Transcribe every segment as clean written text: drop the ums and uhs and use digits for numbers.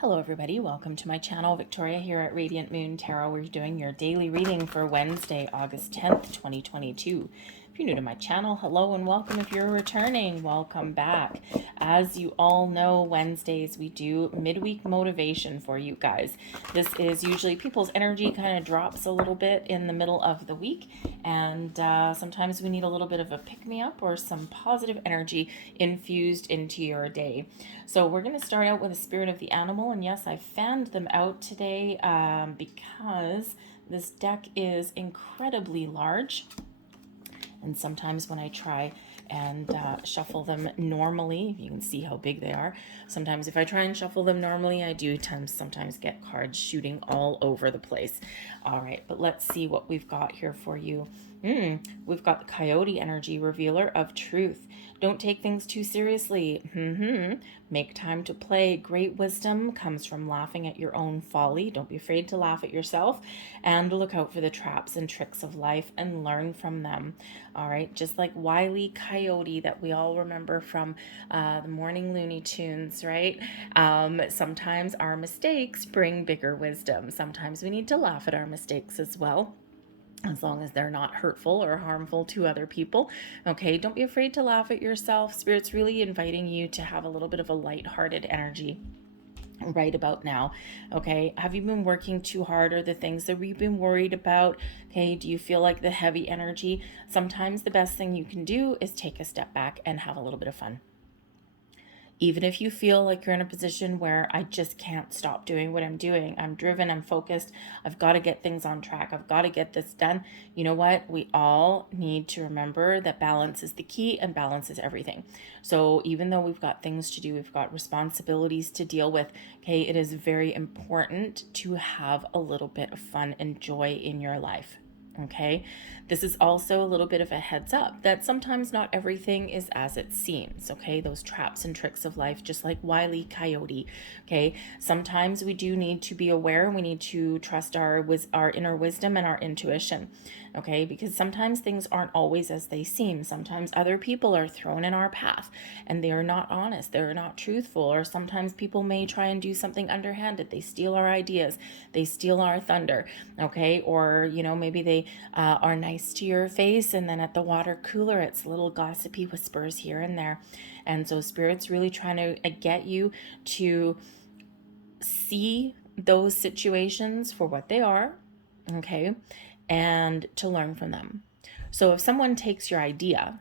Hello everybody, welcome to my channel. Victoria here at Radiant Moon Tarot. We're doing your daily reading for Wednesday, August 10th, 2022. If you're new to my channel, hello and welcome. If you're returning, welcome back. As you all know, Wednesdays we do midweek motivation for you guys. This is usually people's energy kind of drops a little bit in the middle of the week, and sometimes we need a little bit of a pick-me-up or some positive energy infused into your day. So we're going to start out with the spirit of the animal, and yes, I fanned them out today because this deck is incredibly large. And sometimes when I try and shuffle them normally, you can see how big they are. Sometimes if I try and shuffle them normally, I do sometimes get cards shooting all over the place. All right, but let's see what we've got here for you. We've got the Coyote energy, revealer of truth. Don't take things too seriously. Make time to play. Great wisdom comes from laughing at your own folly. Don't be afraid to laugh at yourself, and look out for the traps and tricks of life and learn from them. All right, just like Wile E. Coyote that we all remember from the morning Looney Tunes, right? Sometimes our mistakes bring bigger wisdom. Sometimes we need to laugh at our mistakes as well, as long as they're not hurtful or harmful to other people. Okay, don't be afraid to laugh at yourself. Spirit's really inviting you to have a little bit of a lighthearted energy right about now. Okay, have you been working too hard? Or the things that we've been worried about? Okay, do you feel like the heavy energy? Sometimes the best thing you can do is take a step back and have a little bit of fun. Even if you feel like you're in a position where I just can't stop doing what I'm doing, I'm driven, I'm focused, I've got to get things on track, I've got to get this done. You know what? We all need to remember that balance is the key, and balance is everything. So even though we've got things to do, we've got responsibilities to deal with, okay, it is very important to have a little bit of fun and joy in your life. Okay, this is also a little bit of a heads up that sometimes not everything is as it seems. Okay, those traps and tricks of life, just like Wile E. Coyote. Okay, sometimes we do need to be aware. We need to trust our inner wisdom and our intuition. Okay, because sometimes things aren't always as they seem. Sometimes other people are thrown in our path and they are not honest, they're not truthful, or sometimes people may try and do something underhanded. They steal our ideas, they steal our thunder. Okay, or maybe they are nice to your face, and then at the water cooler it's little gossipy whispers here and there. And so Spirit's really trying to get you to see those situations for what they are, okay, and to learn from them. So if someone takes your idea,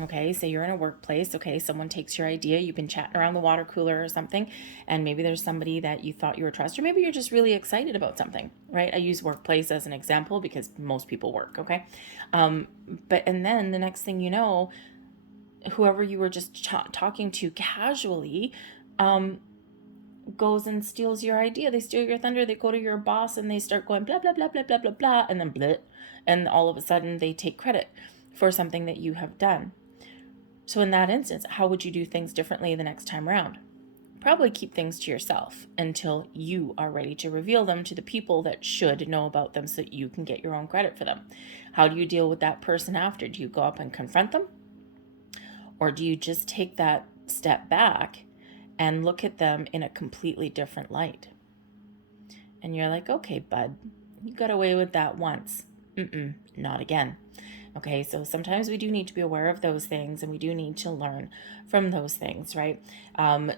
okay, say you're in a workplace, okay, someone takes your idea, you've been chatting around the water cooler or something, and maybe there's somebody that you thought you were trusted, or maybe you're just really excited about something, right? I use workplace as an example because most people work, okay? And then the next thing you know, whoever you were just talking to casually goes and steals your idea. They steal your thunder. They go to your boss and they start going blah, blah, blah, blah, blah, blah, blah, and then blah. And all of a sudden they take credit for something that you have done. So in that instance, how would you do things differently the next time around? Probably keep things to yourself until you are ready to reveal them to the people that should know about them so that you can get your own credit for them. How do you deal with that person after? Do you go up and confront them? Or do you just take that step back and look at them in a completely different light? And you're like, okay, bud, you got away with that once. Not again. Okay, so sometimes we do need to be aware of those things, and we do need to learn from those things, right?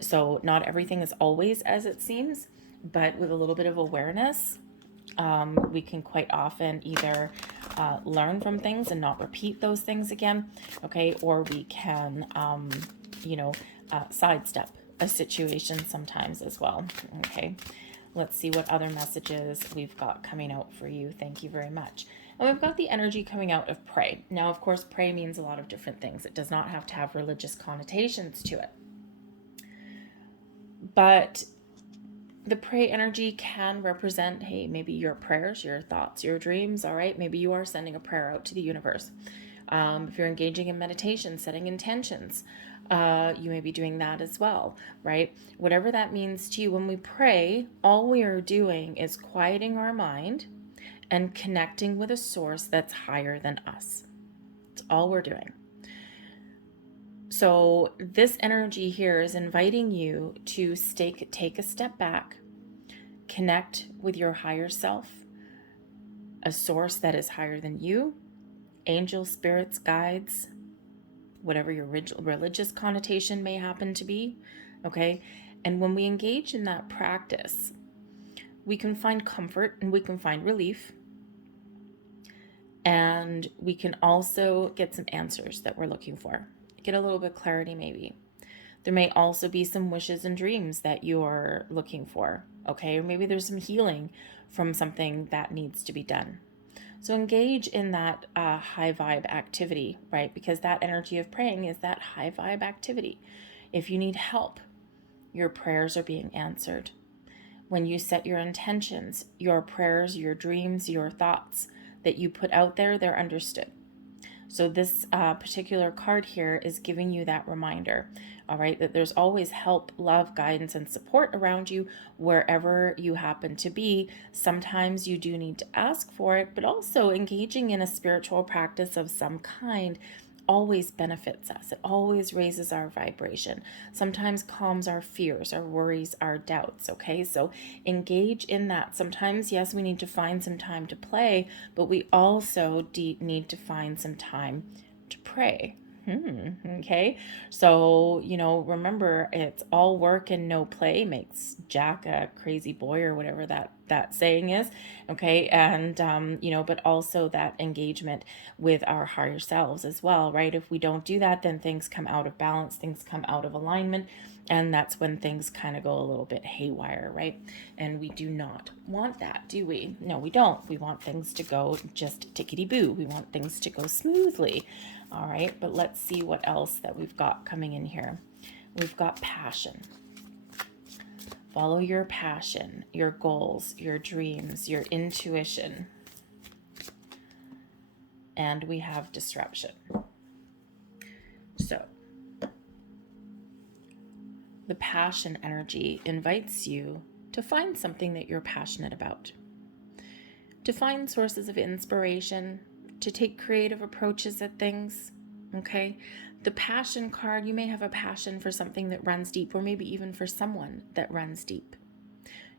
So not everything is always as it seems, but with a little bit of awareness, we can quite often either learn from things and not repeat those things again, okay? Or we can, sidestep a situation sometimes as well, okay? Let's see what other messages we've got coming out for you. Thank you very much. And we've got the energy coming out of pray. Now, of course, pray means a lot of different things. It does not have to have religious connotations to it. But the pray energy can represent, hey, maybe your prayers, your thoughts, your dreams, all right? Maybe you are sending a prayer out to the universe. If you're engaging in meditation, setting intentions, you may be doing that as well, right? Whatever that means to you, when we pray, all we are doing is quieting our mind and connecting with a source that's higher than us. That's all we're doing. So this energy here is inviting you to take a step back, connect with your higher self, a source that is higher than you, angels, spirits, guides, whatever your religious connotation may happen to be, okay? And when we engage in that practice, we can find comfort and we can find relief. And we can also get some answers that we're looking for. Get a little bit of clarity maybe. There may also be some wishes and dreams that you're looking for, okay? Or maybe there's some healing from something that needs to be done. So engage in that high vibe activity, right? Because that energy of praying is that high vibe activity. If you need help, your prayers are being answered. When you set your intentions, your prayers, your dreams, your thoughts that you put out there, they're understood. So this particular card here is giving you that reminder, all right, that there's always help, love, guidance, and support around you wherever you happen to be. Sometimes you do need to ask for it, but also engaging in a spiritual practice of some kind always benefits us. It always raises our vibration. Sometimes calms our fears, our worries, our doubts, okay? So engage in that. Sometimes, yes, we need to find some time to play, but we also need to find some time to pray. Okay, so remember, it's all work and no play makes Jack a crazy boy, or whatever that saying is. Okay, and but also that engagement with our higher selves as well, right? If we don't do that, then things come out of balance, things come out of alignment, and that's when things kind of go a little bit haywire, right? And we do not want that, do we? No, we don't. We want things to go just tickety-boo. We want things to go smoothly. All right, but let's see what else that we've got coming in here. We've got passion. Follow your passion, your goals, your dreams, your intuition. And we have disruption. So the passion energy invites you to find something that you're passionate about, to find sources of inspiration, to take creative approaches at things, okay? The passion card, you may have a passion for something that runs deep, or maybe even for someone that runs deep.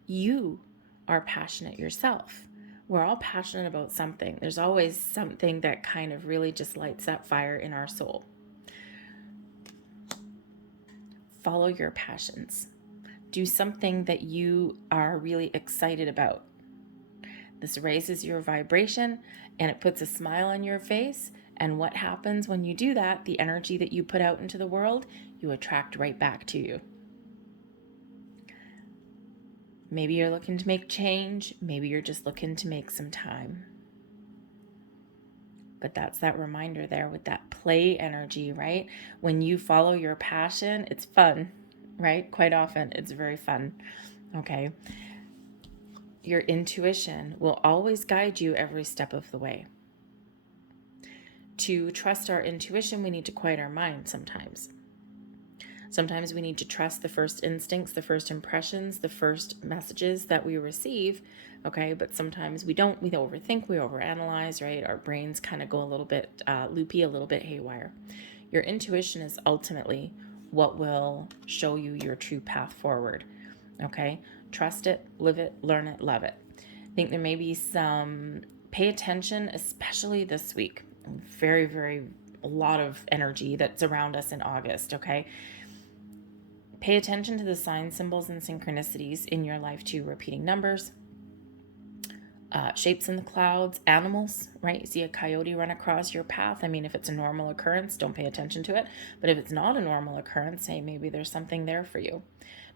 You are passionate yourself. We're all passionate about something. There's always something that kind of really just lights that fire in our soul. Follow your passions. Do something that you are really excited about. This raises your vibration and it puts a smile on your face. And what happens when you do that? The energy that you put out into the world, you attract right back to you. Maybe you're looking to make change. Maybe you're just looking to make some time. But that's that reminder there with that play energy, right? When you follow your passion, it's fun, right? Quite often, it's very fun, okay? Your intuition will always guide you every step of the way. To trust our intuition, we need to quiet our mind sometimes. Sometimes we need to trust the first instincts, the first impressions, the first messages that we receive, okay? But sometimes we don't. We overthink, we overanalyze, right? Our brains kind of go a little bit loopy, a little bit haywire. Your intuition is ultimately what will show you your true path forward, okay? Trust it, live it, learn it, love it. I think there may be some, pay attention, especially this week. Very, very, a lot of energy that's around us in August, okay? Pay attention to the signs, symbols, and synchronicities in your life too. Repeating numbers, shapes in the clouds, animals, right? You see a coyote run across your path. I mean, if it's a normal occurrence, don't pay attention to it. But if it's not a normal occurrence, hey, maybe there's something there for you.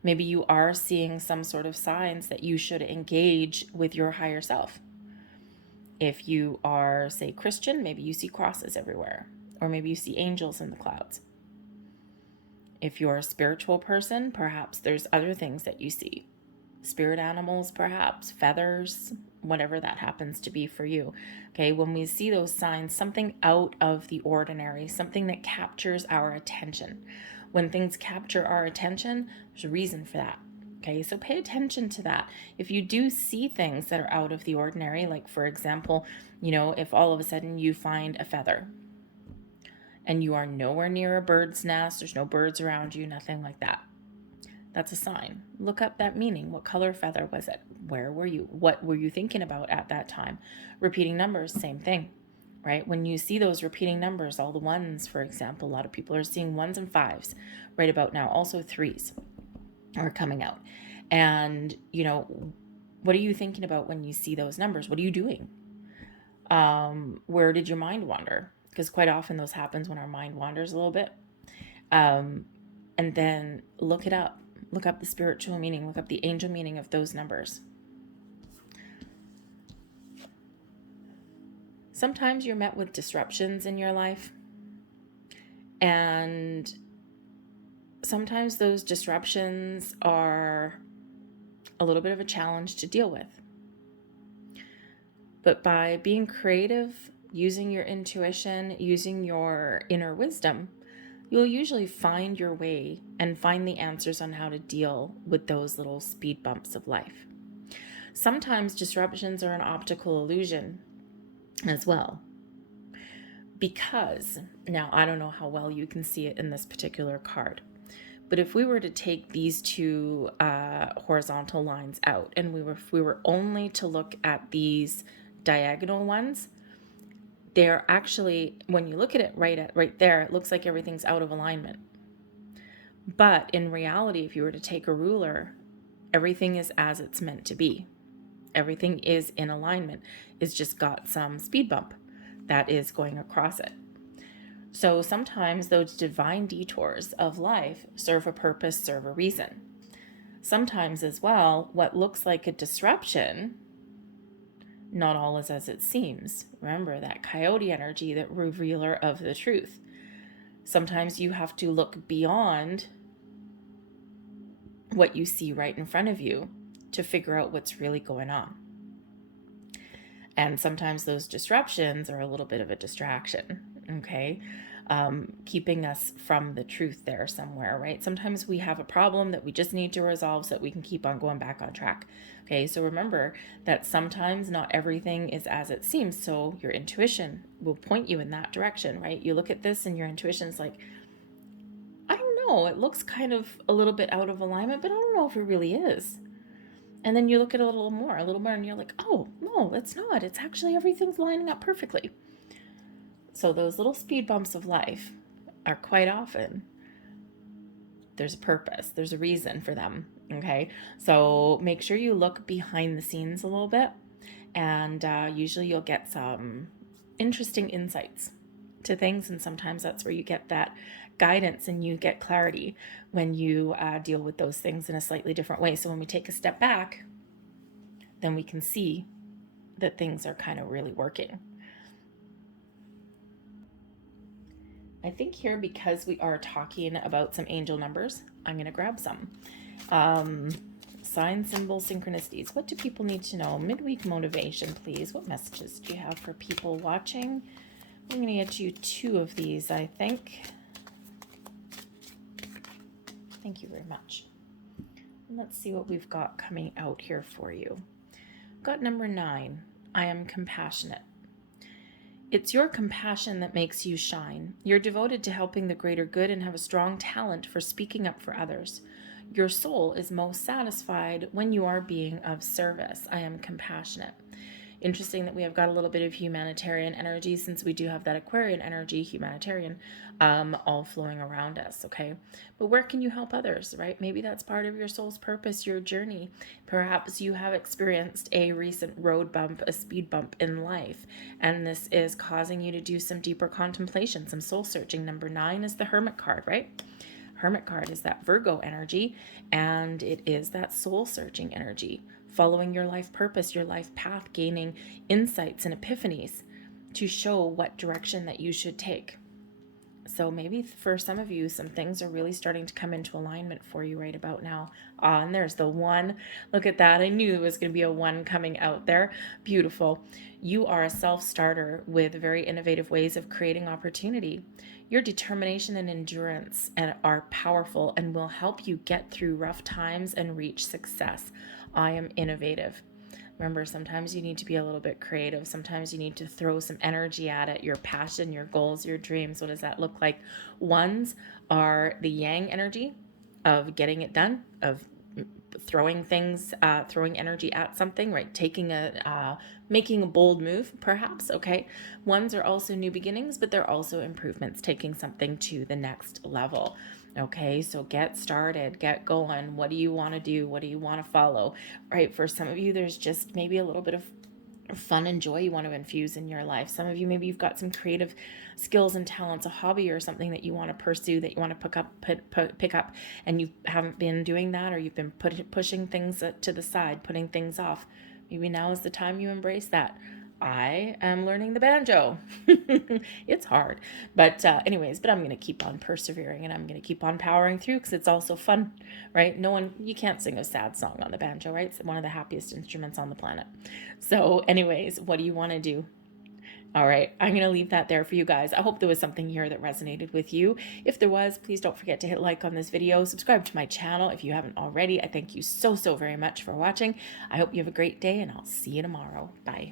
Maybe you are seeing some sort of signs that you should engage with your higher self. If you are, say, Christian, maybe you see crosses everywhere, or maybe you see angels in the clouds. If you're a spiritual person, perhaps there's other things that you see. Spirit animals, perhaps, feathers, whatever that happens to be for you. Okay, when we see those signs, something out of the ordinary, something that captures our attention. When things capture our attention, there's a reason for that. Okay, so pay attention to that. If you do see things that are out of the ordinary, like for example, if all of a sudden you find a feather, and you are nowhere near a bird's nest, there's no birds around you, nothing like that, that's a sign. Look up that meaning. What color feather was it? Where were you? What were you thinking about at that time? Repeating numbers, same thing, right? When you see those repeating numbers, all the ones, for example, a lot of people are seeing 1s and 5s right about now. Also 3s are coming out. And, what are you thinking about when you see those numbers? What are you doing? Where did your mind wander? Because quite often those happens when our mind wanders a little bit. And then look it up. Look up the spiritual meaning. Look up the angel meaning of those numbers. Sometimes you're met with disruptions in your life. And sometimes those disruptions are a little bit of a challenge to deal with. But by being creative, using your intuition, using your inner wisdom, you'll usually find your way and find the answers on how to deal with those little speed bumps of life. Sometimes disruptions are an optical illusion as well. Because, now I don't know how well you can see it in this particular card, but if we were to take these two horizontal lines out and if we were only to look at these diagonal ones, they're actually, when you look at it right there, it looks like everything's out of alignment. But in reality, if you were to take a ruler, everything is as it's meant to be. Everything is in alignment. It's just got some speed bump that is going across it. So sometimes those divine detours of life serve a purpose, serve a reason. Sometimes as well, what looks like a disruption, not all is as it seems. Remember that coyote energy, that revealer of the truth. Sometimes you have to look beyond what you see right in front of you to figure out what's really going on. And sometimes those disruptions are a little bit of a distraction, okay? Keeping us from the truth there somewhere, right? Sometimes we have a problem that we just need to resolve so that we can keep on going back on track. Okay, so remember that sometimes not everything is as it seems. So your intuition will point you in that direction, right? You look at this and your intuition's like, I don't know, it looks kind of a little bit out of alignment, but I don't know if it really is. And then you look at it a little more, and you're like, oh, no, it's not. It's actually everything's lining up perfectly. So those little speed bumps of life are quite often, there's a purpose, there's a reason for them, okay? So make sure you look behind the scenes a little bit, and usually you'll get some interesting insights to things, and sometimes that's where you get that guidance and you get clarity when you deal with those things in a slightly different way. So when we take a step back, then we can see that things are kind of really working. I think here, because we are talking about some angel numbers, I'm going to grab some. Sign, symbol, synchronicities. What do people need to know? Midweek motivation, please. What messages do you have for people watching? I'm going to get you 2 of these, I think. Thank you very much. And let's see what we've got coming out here for you. Got number 9. I am compassionate. It's your compassion that makes you shine. You're devoted to helping the greater good and have a strong talent for speaking up for others. Your soul is most satisfied when you are being of service. I am compassionate. Interesting that we have got a little bit of humanitarian energy, since we do have that Aquarian energy, humanitarian, all flowing around us, okay? But where can you help others, right? Maybe that's part of your soul's purpose, your journey. Perhaps you have experienced a recent road bump, a speed bump in life, and this is causing you to do some deeper contemplation, some soul searching. Number 9 is the Hermit card, right? Hermit card is that Virgo energy, and it is that soul searching energy, following your life purpose, your life path, gaining insights and epiphanies to show what direction that you should take. So maybe for some of you, some things are really starting to come into alignment for you right about now. And there's the 1. Look at that. I knew there was going to be a 1 coming out there. Beautiful. You are a self-starter with very innovative ways of creating opportunity. Your determination and endurance are powerful and will help you get through rough times and reach success. I am innovative. Remember, sometimes you need to be a little bit creative. Sometimes you need to throw some energy at it. Your passion, your goals, your dreams. What does that look like? Ones are the yang energy of getting it done, of throwing things, throwing energy at something, right? Making a bold move, perhaps. Okay. Ones are also new beginnings, but they're also improvements, taking something to the next level. Okay, so get started, get going. What do you want to do? What do you want to follow? Right? For some of you, there's just maybe a little bit of fun and joy you want to infuse in your life. Some of you, maybe you've got some creative skills and talents, a hobby or something that you want to pursue, that you want to pick up, and you haven't been doing that, or you've been pushing things to the side, putting things off. Maybe now is the time you embrace that. I am learning the banjo. It's hard. But but I'm going to keep on persevering, and I'm going to keep on powering through, because it's also fun, right? You can't sing a sad song on the banjo, right? It's one of the happiest instruments on the planet. So anyways, what do you want to do? All right, I'm going to leave that there for you guys. I hope there was something here that resonated with you. If there was, please don't forget to hit like on this video. Subscribe to my channel if you haven't already. I thank you so very much for watching. I hope you have a great day, and I'll see you tomorrow. Bye.